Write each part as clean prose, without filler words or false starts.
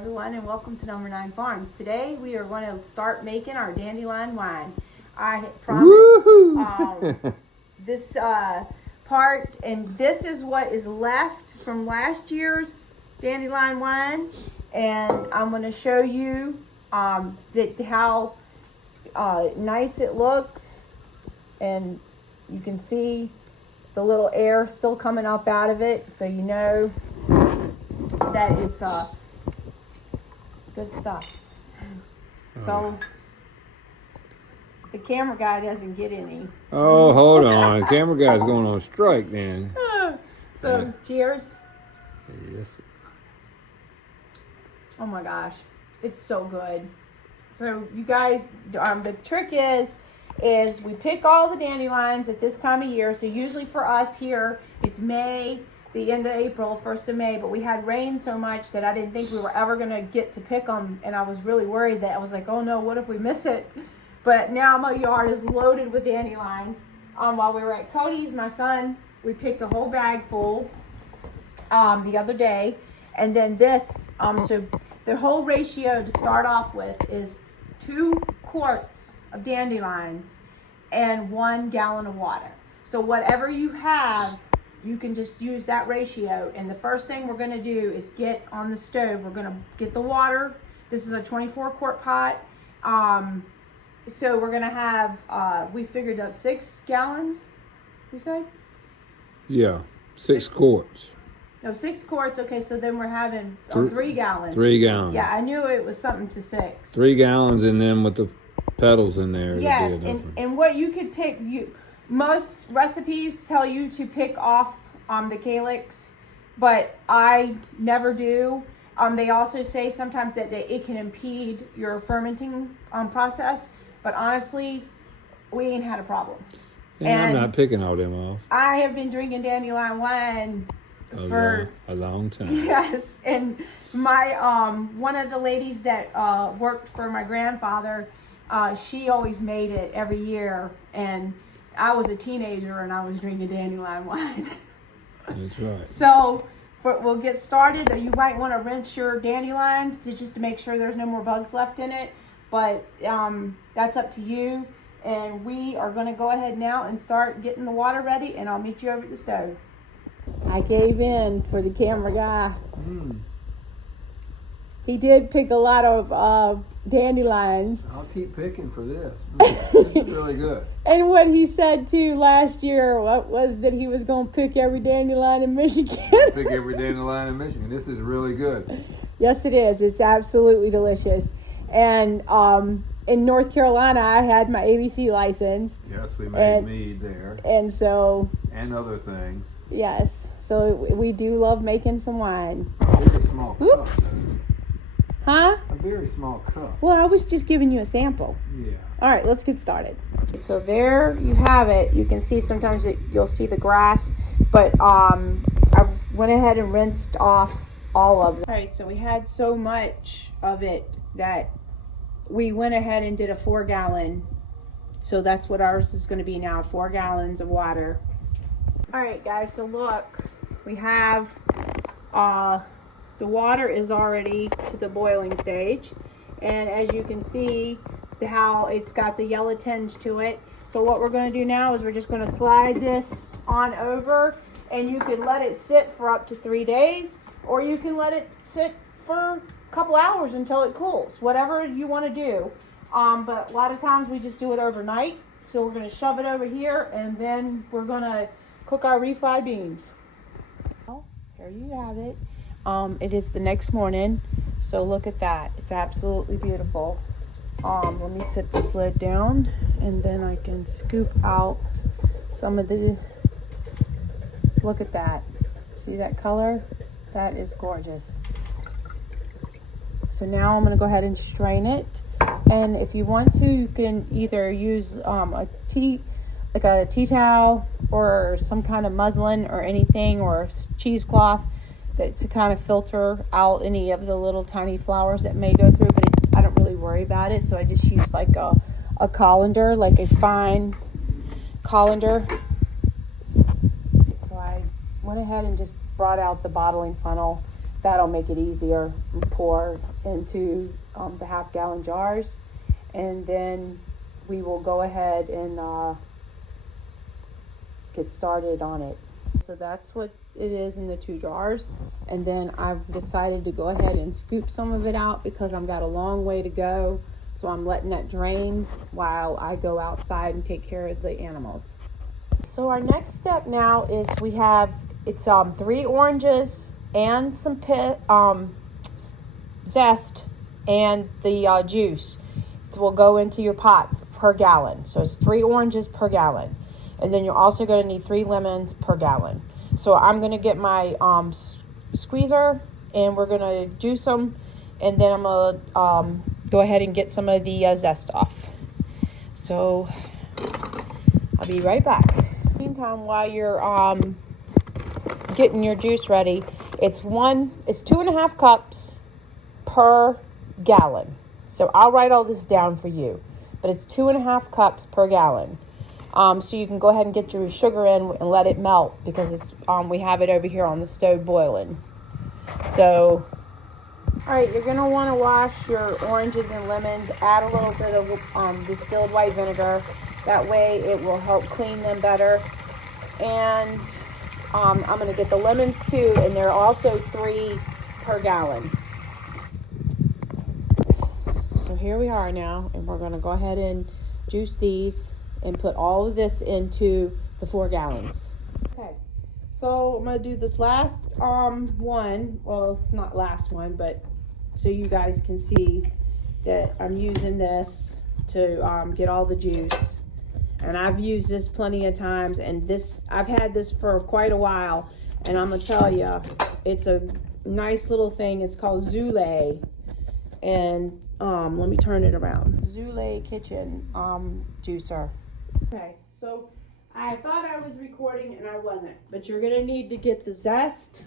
everyone, and welcome to Number 9 Farms. Today we are going to start making our dandelion wine. I promised this part, and this is what is left from last year's dandelion wine, and I'm going to show you how nice it looks, and you can see the little air still coming up out of it, so you know that it's good stuff. So the camera guy doesn't get any. Oh, hold on. The camera guy's going on strike then. So cheers. Yes. Oh my gosh, it's so good. So you guys, the trick is we pick all the dandelions at this time of year. So usually for us here, it's May, the end of April, 1st of May, but we had rain so much that I didn't think we were ever going to get to pick them, and I was really worried that I was like, oh no, what if we miss it? But now my yard is loaded with dandelions. While we were at Cody's, my son, we picked a whole bag full the other day, and then this, so the whole ratio to start off with is 2 quarts of dandelions and 1 gallon of water. So whatever you have, you can just use that ratio. And the first thing we're going to do is get on the stove. We're going to get the water. This is a 24 quart pot. So we're going to have, we figured out 6 gallons, we said? Yeah, 6 quarts. No, 6 quarts. Okay, so then we're having 3 gallons. 3 gallons. Yeah, I knew it was something to 6. 3 gallons, and then with the petals in there. Yes, and what you could pick, most recipes tell you to pick off the calyx, but I never do. They also say sometimes that it can impede your fermenting process, but honestly, we ain't had a problem. And I'm not picking all them off. I have been drinking dandelion wine for a long time. Yes, and my one of the ladies that worked for my grandfather, she always made it every year, and I was a teenager and I was drinking dandelion wine. That's right. So we'll get started. You might want to rinse your dandelions just to make sure there's no more bugs left in it, but that's up to you. And we are going to go ahead now and start getting the water ready, and I'll meet you over at the stove. I gave in for the camera guy. He did pick a lot of dandelions. I'll keep picking for this. This is really good. And what he said too last year was that he was going to pick every dandelion in Michigan. Pick every dandelion in Michigan. This is really good. Yes, it is. It's absolutely delicious. And in North Carolina, I had my ABC license. Yes, we made mead there. And so. And other things. Yes. So we do love making some wine. A very small cup. Oops. Huh? A very small cup. Well, I was just giving you a sample. Yeah. All right, let's get started. So there you have it. You can see sometimes you'll see the grass, but I went ahead and rinsed off all of it. All right, so we had so much of it that we went ahead and did a 4 gallon. So that's what ours is going to be now, 4 gallons of water. All right, guys, so look, we have the water is already to the boiling stage, and as you can see how it's got the yellow tinge to it. So what we're going to do now is we're just going to slide this on over, and you can let it sit for up to 3 days, or you can let it sit for a couple hours until it cools, whatever you want to do. But a lot of times we just do it overnight. So we're going to shove it over here, and then we're going to cook our refried beans. Well, here you have it. It is the next morning, so look at that. It's absolutely beautiful. Let me set this lid down, and then I can scoop out some of the, look at that. See that color? That is gorgeous. So now I'm going to go ahead and strain it, and if you want to, you can either use a tea towel or some kind of muslin or anything, or cheesecloth to kind of filter out any of the little tiny flowers that may go through, but I don't really worry about it. So I just use like a colander, like a fine colander. So I went ahead and just brought out the bottling funnel that'll make it easier. Pour into the half-gallon jars, and then we will go ahead and get started on it. So that's what it is in the 2 jars. And then I've decided to go ahead and scoop some of it out because I've got a long way to go. So I'm letting that drain while I go outside and take care of the animals. So our next step now is it's 3 oranges and some zest and the juice will go into your pot per gallon. So it's 3 oranges per gallon. And then you're also going to need 3 lemons per gallon. So I'm going to get my squeezer and we're going to juice them. And then I'm going to go ahead and get some of the zest off. So I'll be right back. Meantime, while you're getting your juice ready, it's 2.5 cups per gallon. So I'll write all this down for you, but it's 2.5 cups per gallon. So you can go ahead and get your sugar in and let it melt because it's we have it over here on the stove boiling. So, all right, you're gonna want to wash your oranges and lemons. Add a little bit of distilled white vinegar. That way, it will help clean them better. And I'm gonna get the lemons too, and they're also 3 per gallon. So here we are now, and we're gonna go ahead and juice these and put all of this into the 4 gallons. Okay, so I'm gonna do this last one, well, not last one, but so you guys can see that I'm using this to get all the juice. And I've used this plenty of times, and I've had this for quite a while, and I'm gonna tell you, it's a nice little thing. It's called Zule, and let me turn it around. Zule kitchen juicer. Okay, so I thought I was recording and I wasn't, but you're gonna need to get the zest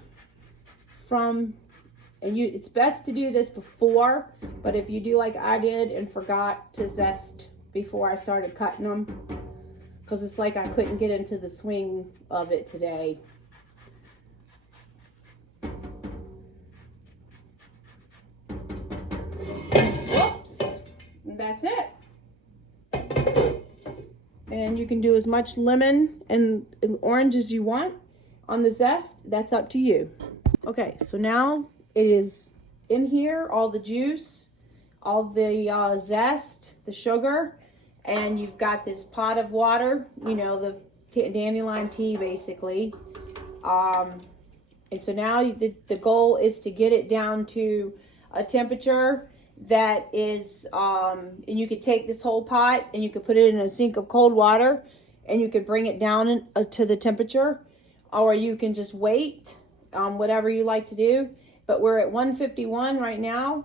it's best to do this before, but if you do like I did and forgot to zest before I started cutting them, because it's like I couldn't get into the swing of it today. Whoops, and that's it. And you can do as much lemon and orange as you want on the zest. That's up to you. Okay, so now it is in here, all the juice, all the zest, the sugar, and you've got this pot of water, you know, the dandelion tea basically. And so now the goal is to get it down to a temperature that is, and you could take this whole pot and you could put it in a sink of cold water and you could bring it down to the temperature, or you can just wait, whatever you like to do. But we're at 151 right now,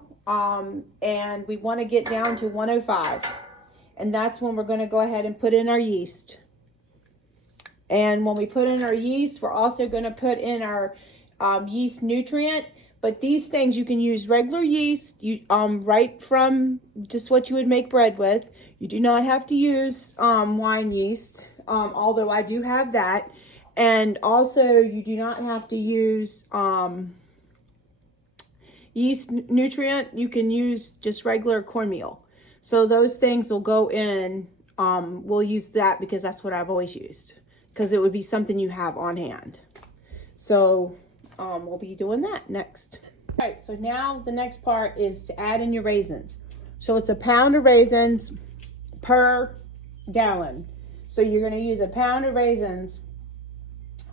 and we want to get down to 105. And that's when we're going to go ahead and put in our yeast. And when we put in our yeast, we're also going to put in our yeast nutrient. But these things, you can use regular yeast, right from just what you would make bread with. You do not have to use wine yeast, although I do have that. And also, you do not have to use yeast nutrient. You can use just regular cornmeal. So those things will go in. We'll use that because that's what I've always used, because it would be something you have on hand. So we'll be doing that next. All right, so now the next part is to add in your raisins. So it's 1 pound of raisins per gallon. So you're going to use 1 pound of raisins,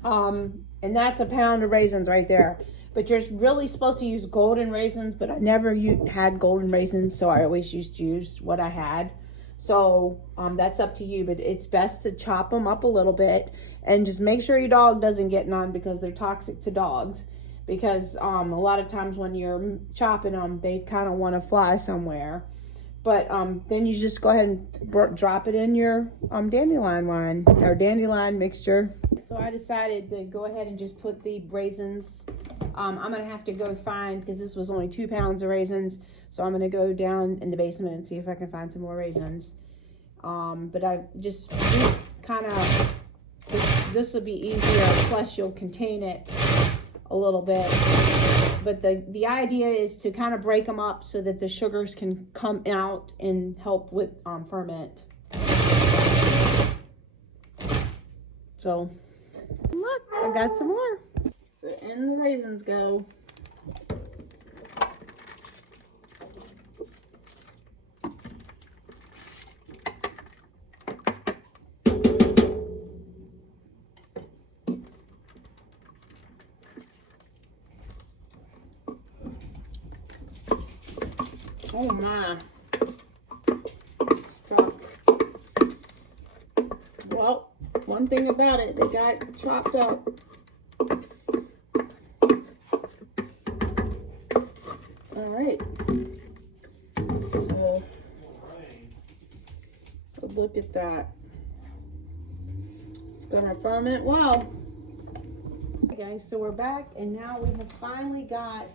and that's 1 pound of raisins right there. But you're really supposed to use golden raisins, but I never had golden raisins, so I always use what I had. So that's up to you, but it's best to chop them up a little bit and just make sure your dog doesn't get none, because they're toxic to dogs. Because a lot of times when you're chopping them, they kind of want to fly somewhere. But then you just go ahead and drop it in your dandelion wine or dandelion mixture. So I decided to go ahead and just put the raisins. I'm going to have to go find, because this was only 2 pounds of raisins. So I'm going to go down in the basement and see if I can find some more raisins. But I just kind of, this will be easier. Plus you'll contain it a little bit but the idea is to kind of break them up so that the sugars can come out and help with ferment. So look, I got some more. So in the raisins go. Oh my, stuck. Well, one thing about it, they got chopped up. All right, so look at that. It's gonna ferment well. Okay guys, so we're back and now we have finally got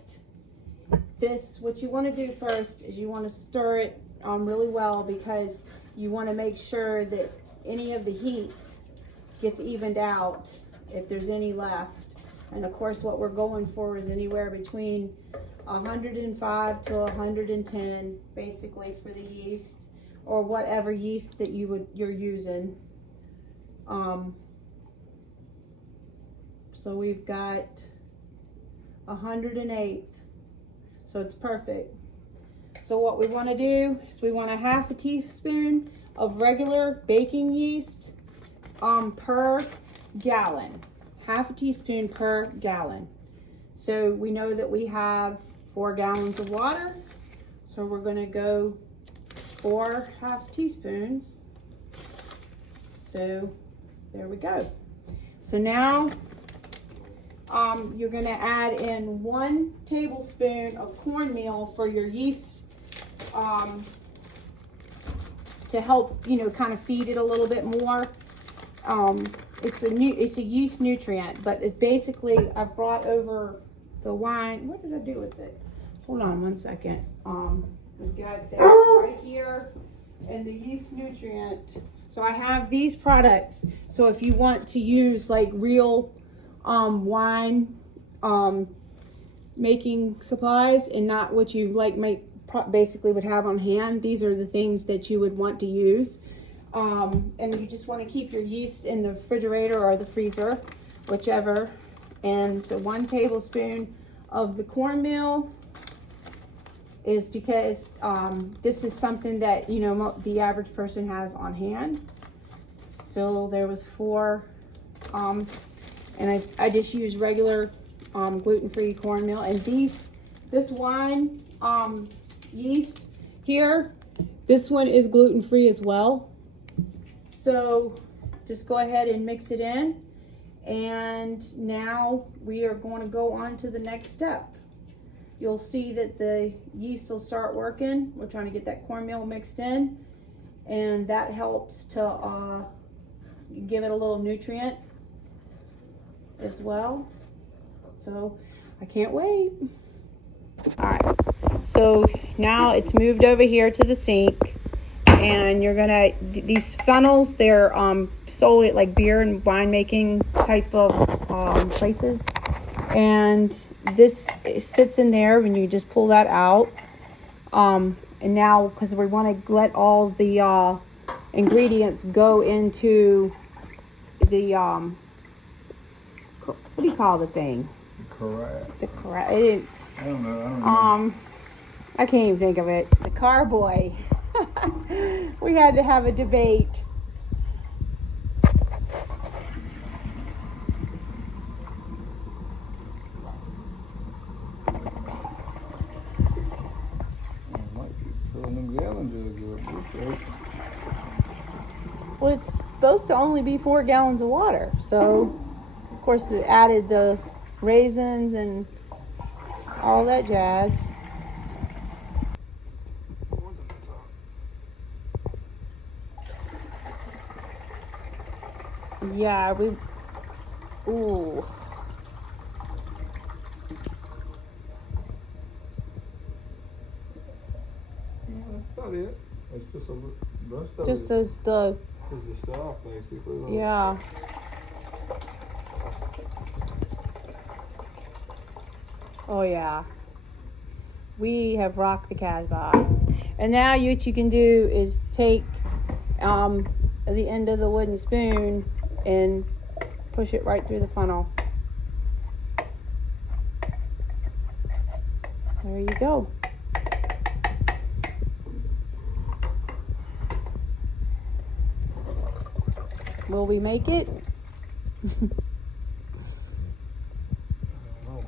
this. What you want to do first is you want to stir it really well, because you want to make sure that any of the heat gets evened out if there's any left. And of course what we're going for is anywhere between 105 to 110 basically for the yeast, or whatever yeast that you're using. So we've got 108. So it's perfect. So what we want to do is we want a half a teaspoon of regular baking yeast per gallon. Half a teaspoon per gallon. So we know that we have 4 gallons of water. So we're going to go 4 half teaspoons. So there we go. So now you're going to add in 1 tablespoon of cornmeal for your yeast to help, you know, kind of feed it a little bit more. It's a yeast nutrient, but it's basically, I brought over the wine. What did I do with it? Hold on one second. We've got that right here, and the yeast nutrient. So I have these products. So if you want to use like real wine making supplies and not what you like basically would have on hand, these are the things that you would want to use. And you just want to keep your yeast in the refrigerator or the freezer, whichever. And so 1 tablespoon of the cornmeal is because this is something that, you know, the average person has on hand. So there was 4 and I just use regular gluten-free cornmeal. And this wine yeast here, this one is gluten-free as well. So just go ahead and mix it in. And now we are going to go on to the next step. You'll see that the yeast will start working. We're trying to get that cornmeal mixed in, and that helps to give it a little nutrient as well. So I can't wait. All right, so now it's moved over here to the sink, and you're gonna, these funnels, they're sold at like beer and winemaking type of places, and this sits in there when you just pull that out. And now, because we want to let all the ingredients go into the what do you call the thing? Correct. The correct. I don't know. I can't even think of it. The carboy. We had to have a debate. Well, it's supposed to only be 4 gallons of water. So, of course, it added the raisins and all that jazz. Yeah, ooh. Yeah, that's about it. It's just a rest of Just it. as the, Is the stuff basically. Like, yeah. Oh yeah. We have rocked the Casbah. And now what you can do is take the end of the wooden spoon and push it right through the funnel. There you go. Will we make it? I don't know.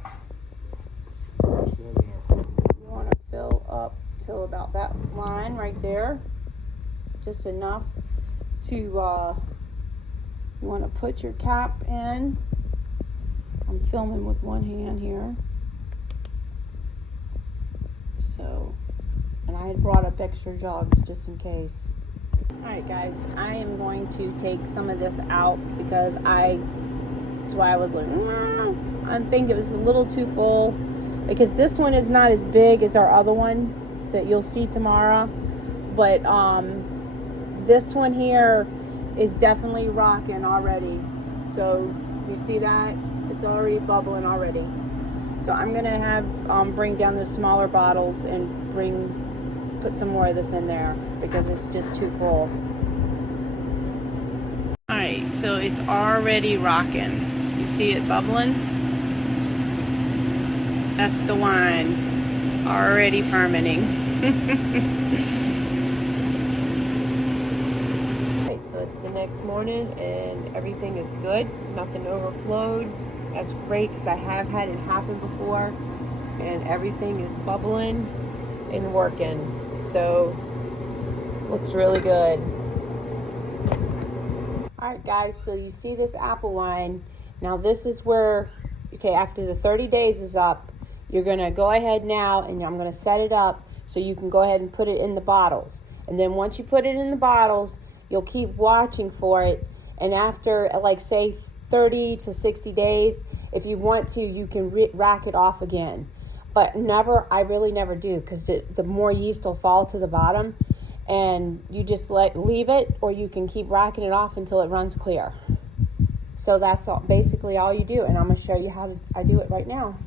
You want to fill up till about that line right there. Just enough to, you want to put your cap in. I'm filming with one hand here. So, and I had brought up extra jugs just in case. Alright guys, I am going to take some of this out because that's why I was like, I think it was a little too full, because this one is not as big as our other one that you'll see tomorrow, but this one here is definitely rocking already. So you see that? It's already bubbling already. So I'm gonna have bring down the smaller bottles and put some more of this in there because it's just too full. Alright, so it's already rocking. You see it bubbling? That's the wine already fermenting. Right, so it's the next morning and everything is good. Nothing overflowed. That's great because I have had it happen before, and everything is bubbling and working. So looks really good. Alright guys, so you see this apple wine. Now this is where, okay, after the 30 days is up, you're gonna go ahead now and I'm gonna set it up so you can go ahead and put it in the bottles. And then once you put it in the bottles, you'll keep watching for it, and after like say 30 to 60 days, if you want to, you can rack it off again. But I really never do, because the more yeast will fall to the bottom, and you just leave it, or you can keep racking it off until it runs clear. So that's basically all you do, and I'm going to show you how I do it right now.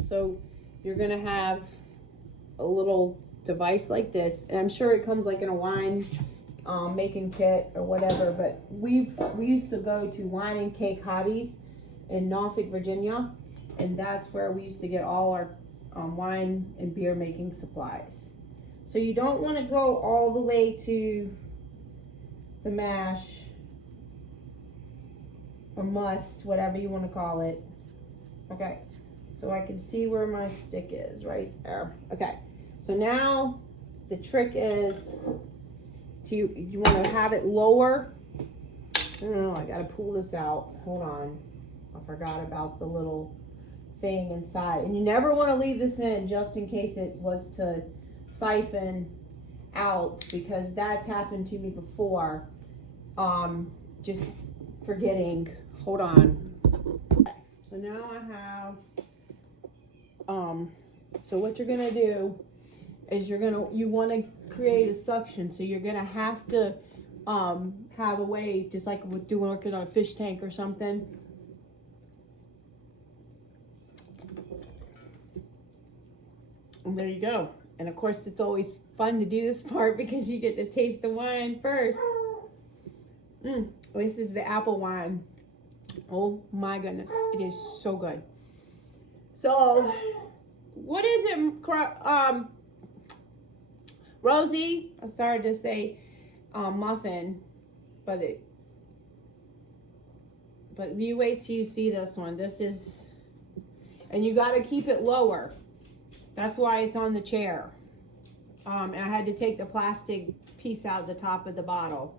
So you're going to have a little device like this, and I'm sure it comes like in a wine making kit or whatever, but we used to go to Wine and Cake Hobbies in Norfolk, Virginia, and that's where we used to get all our wine and beer making supplies. So you don't want to go all the way to the mash or muss, whatever you want to call it. Okay, so I can see where my stick is right there. Okay, so now the trick is you want to have it lower. Oh, I gotta pull this out. Hold on, I forgot about the little thing inside. And you never want to leave this in just in case it was to siphon out, because that's happened to me before. Just forgetting. Hold on. So now I have so what you're gonna do is you want to create a suction, so you're gonna have to have a way, just like with working on a fish tank or something. And there you go. And of course it's always fun to do this part because you get to taste the wine first. This is the apple wine. Oh my goodness, it is so good. So what is it, Rosie? I started to say muffin, but you wait till you see this one. This is, and you got to keep it lower. That's why it's on the chair. And I had to take the plastic piece out of the top of the bottle.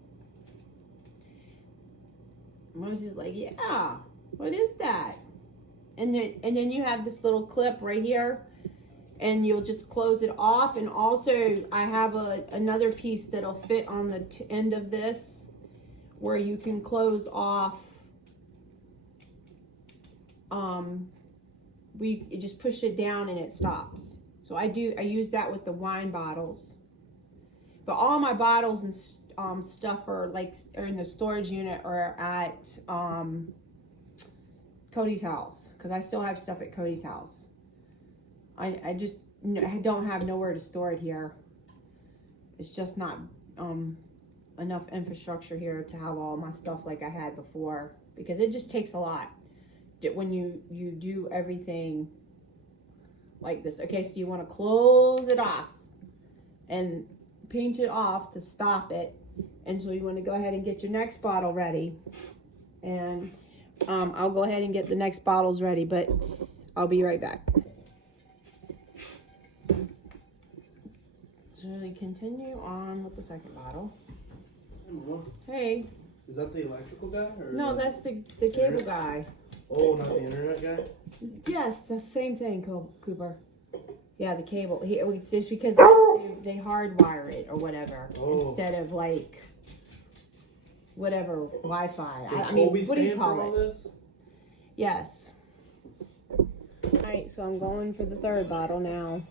Rosie's like, yeah, what is that? And then you have this little clip right here, and you'll just close it off. And also I have another piece that'll fit on the end of this, where you can close off. You just push it down and it stops. So I use that with the wine bottles. But all my bottles and stuff are in the storage unit or at Cody's house, because I still have stuff at Cody's house. I just I don't have nowhere to store it here. It's just not enough infrastructure here to have all my stuff like I had before, because it just takes a lot when you do everything like this. Okay, so you want to close it off and pinch it off to stop it, and so you want to go ahead and get your next bottle ready, and I'll go ahead and get the next bottles ready, but I'll be right back. So we continue on with the second bottle. Hey. Is that the electrical guy? Or No, that's the cable guy. Oh, not the internet guy? Yes, the same thing, Cooper. Yeah, the cable. It's just because they hardwire it or whatever, instead of like whatever Wi-Fi. So I mean, Colby's what do you paying call for all it? this? Yes. Alright, so I'm going for the third bottle now.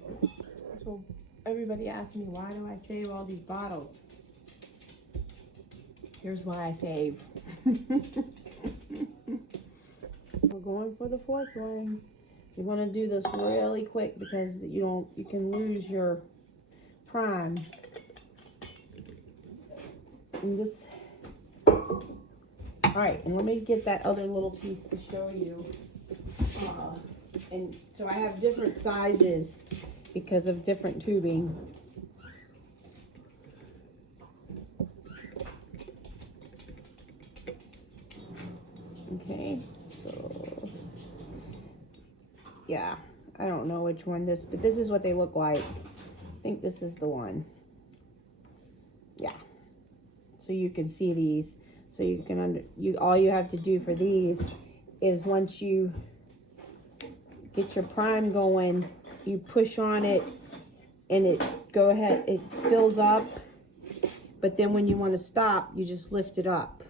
So everybody asks me, why do I save all these bottles? Here's why I save. We're going for the fourth one. You want to do this really quick because you can lose your prime. And this. All right, and let me get that other little piece to show you. And so I have different sizes because of different tubing. Okay, so yeah, I don't know which one but this is what they look like. I think this is the one. Yeah, so you can see these, so you can all you have to do for these is once you get your prime going, you push on it and it fills up, but then when you want to stop, you just lift it up.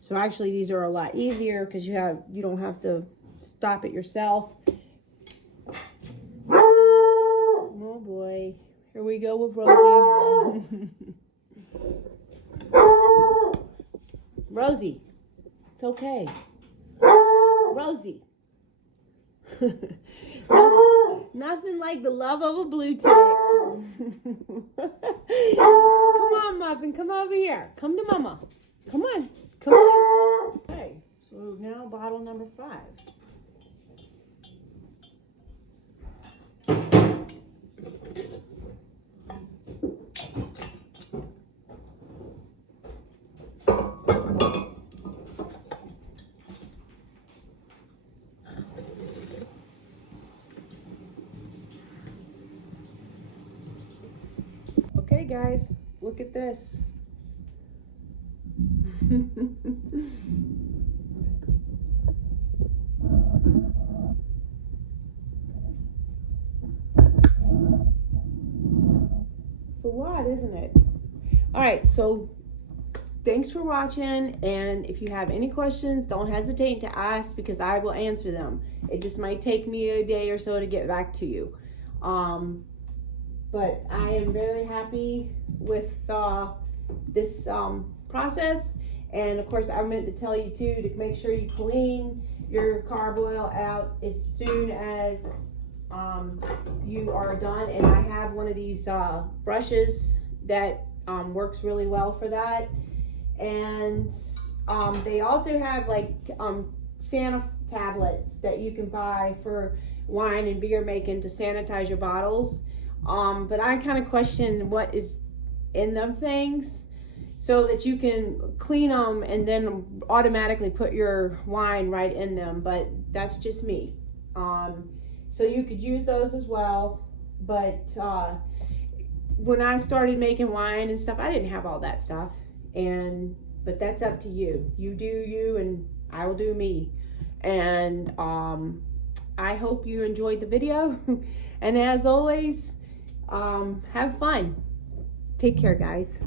So actually these are a lot easier because you don't have to stop it yourself. Oh boy, here we go with Rosie. Rosie, it's okay. Rosie. Nothing like the love of a blue tick. Come on, Muffin, come over here. Come to Mama. Come on. Come on. Okay, so now bottle number 5. Okay, guys, look at this. It's a lot, isn't it? All right, so thanks for watching, and if you have any questions, don't hesitate to ask because I will answer them. It just might take me a day or so to get back to you. But I am very happy with this process. And of course, I meant to tell you too to make sure you clean your carboy out as soon as you are done. And I have one of these brushes that works really well for that. And they also have like Santa tablets that you can buy for wine and beer making to sanitize your bottles. But I kind of question what is in them things, so that you can clean them and then automatically put your wine right in them. But that's just me. So you could use those as well. But when I started making wine and stuff, I didn't have all that stuff. But that's up to you. You do you, and I will do me. And I hope you enjoyed the video. And as always, have fun. Take care, guys.